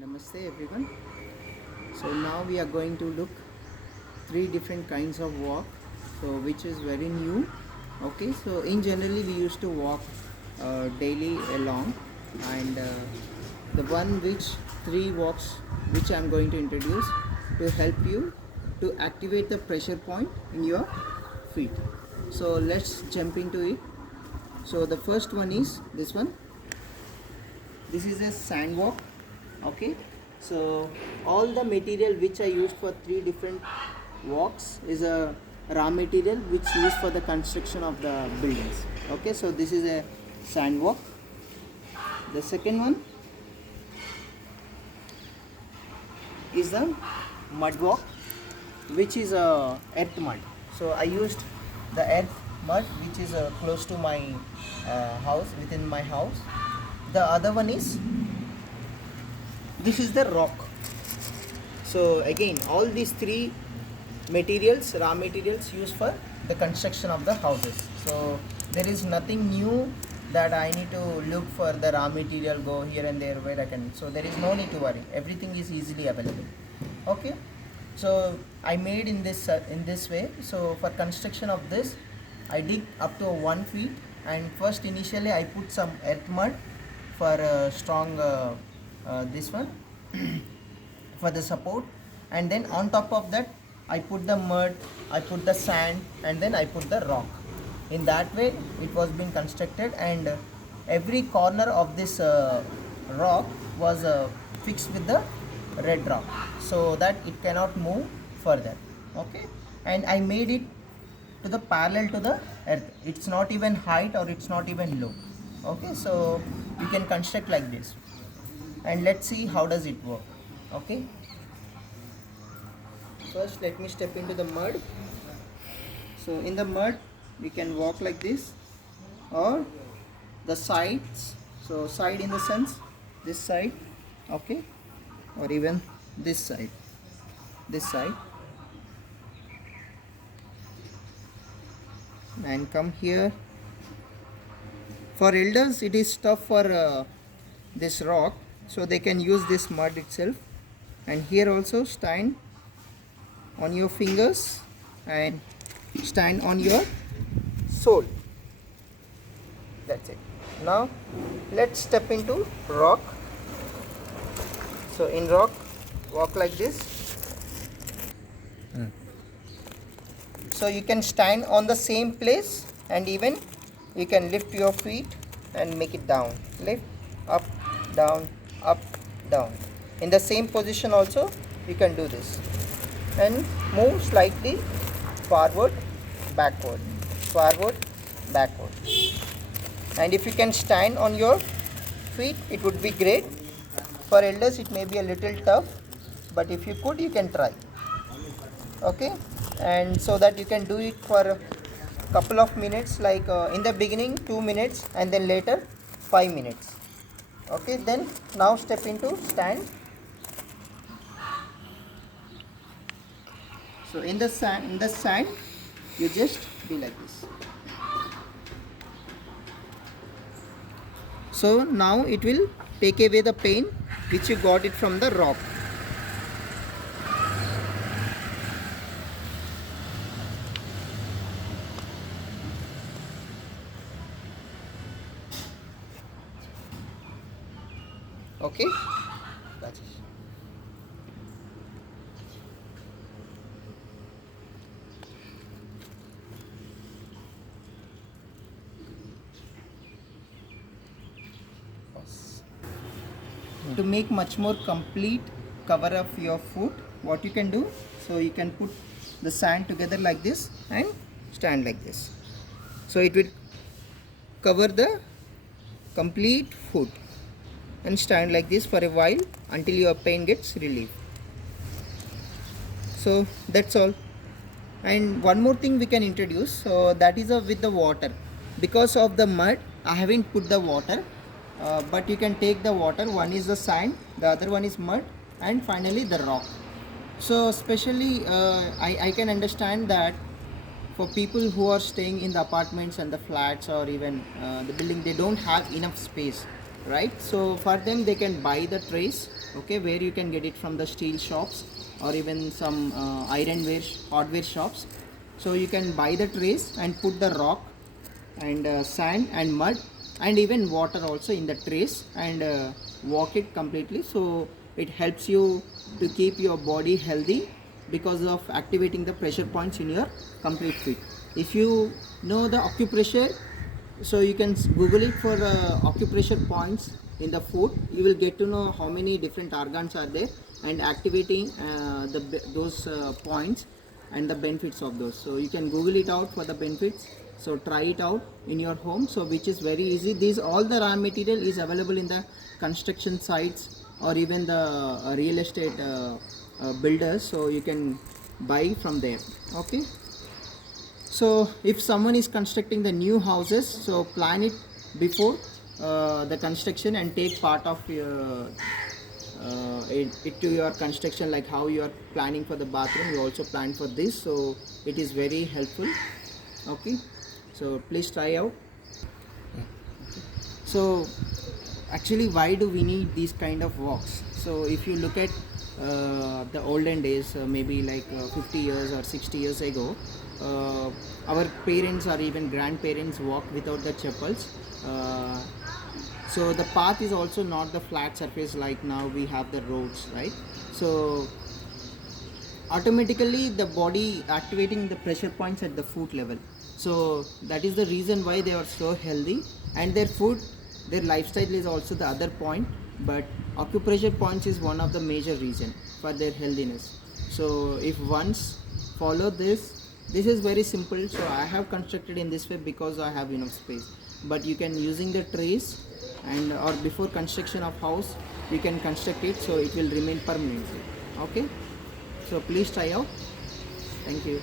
Namaste everyone. So now we are going to look three different kinds of walk, so which is very new. Okay, so in generally we used to walk daily along, and the one which three walks which I am going to introduce to help you to activate the pressure point in your feet. So let's jump into it. So the first one is this one. This is a sand walk. Okay, so all the material which I used for three different walks is a raw material which used for the construction of the buildings. Okay, so this is a sand walk. The second one is the mud walk, which is a earth mud. So I used the earth mud which is close to my house, within my house. The other one is, this is the rock. So again, all these three materials, raw materials used for the construction of the houses. So there is nothing new that I need to look for the raw material, go here and there where I can. So there is no need to worry, everything is easily available. Okay, so I made in this way. So for construction of this, I dig up to 1 feet, and first initially I put some earth mud for strong this one for the support, and then on top of that I put the mud, I put the sand, and then I put the rock. In that way it was being constructed, and every corner of this rock was fixed with the red rock so that it cannot move further. Okay, and I made it to the parallel to the earth. It's not even height or it's not even low. Okay, so you can construct like this, and let's see how does it work. Okay, first let me step into the mud. So in the mud we can walk like this, or the sides. So side in the sense this side, okay, or even this side, and come here. For elders it is tough for this rock, so they can use this mud itself. And here also stand on your fingers and stand on your sole. That's it. Now let's step into rock. So in rock, walk like this. So you can stand on the same place, and even you can lift your feet and make it down. Lift, up, down, up, down. In the same position also you can do this, and move slightly forward, backward, forward, backward. And if you can stand on your feet, it would be great. For elders it may be a little tough, but if you could, you can try. Okay, and so that you can do it for a couple of minutes, like in the beginning 2 minutes, and then later 5 minutes. Okay, then now step into stand. So in the sand you just be like this. So now it will take away the pain which you got it from the rock. Okay, that's it. To make much more complete cover of your foot, what you can do, so you can put the sand together like this and stand like this. So it will cover the complete foot, and stand like this for a while until your pain gets relieved. So that's all. And one more thing we can introduce, so that is with the water. Because of the mud I haven't put the water, but you can take the water. One is the sand, the other one is mud, and finally the rock. So especially I can understand that for people who are staying in the apartments and the flats, or even the building, they don't have enough space. right? So for them they can buy the trays, okay, where you can get it from the steel shops or even some ironware hardware shops. So you can buy the trays and put the rock and sand and mud and even water also in the trays and walk it completely. So it helps you to keep your body healthy because of activating the pressure points in your complete feet. If you know the acupressure, so you can google it for acupressure points in the foot. You will get to know how many different organs are there and activating those points and the benefits of those. So you can google it out for the benefits. So try it out in your home, so which is very easy. These all the raw material is available in the construction sites or even the real estate builders, so you can buy from there. Okay, so if someone is constructing the new houses, so plan it before the construction and take part of your it to your construction, like how you are planning for the bathroom, you also plan for this. So it is very helpful. Okay, so please try out. So actually, why do we need these kind of walks? So if you look at the olden days, maybe like 50 years or 60 years ago, our parents or even grandparents walked without the chappals. So the path is also not the flat surface like now we have the roads, right? So automatically the body activating the pressure points at the foot level. So that is the reason why they are so healthy, and their food, their lifestyle is also the other point, but acupressure points is one of the major reason for their healthiness. So if once follow this is very simple. So I have constructed in this way because I have enough space, but you can using the trays and or before construction of house you can construct it, so it will remain permanently. Okay, so please try out. Thank you.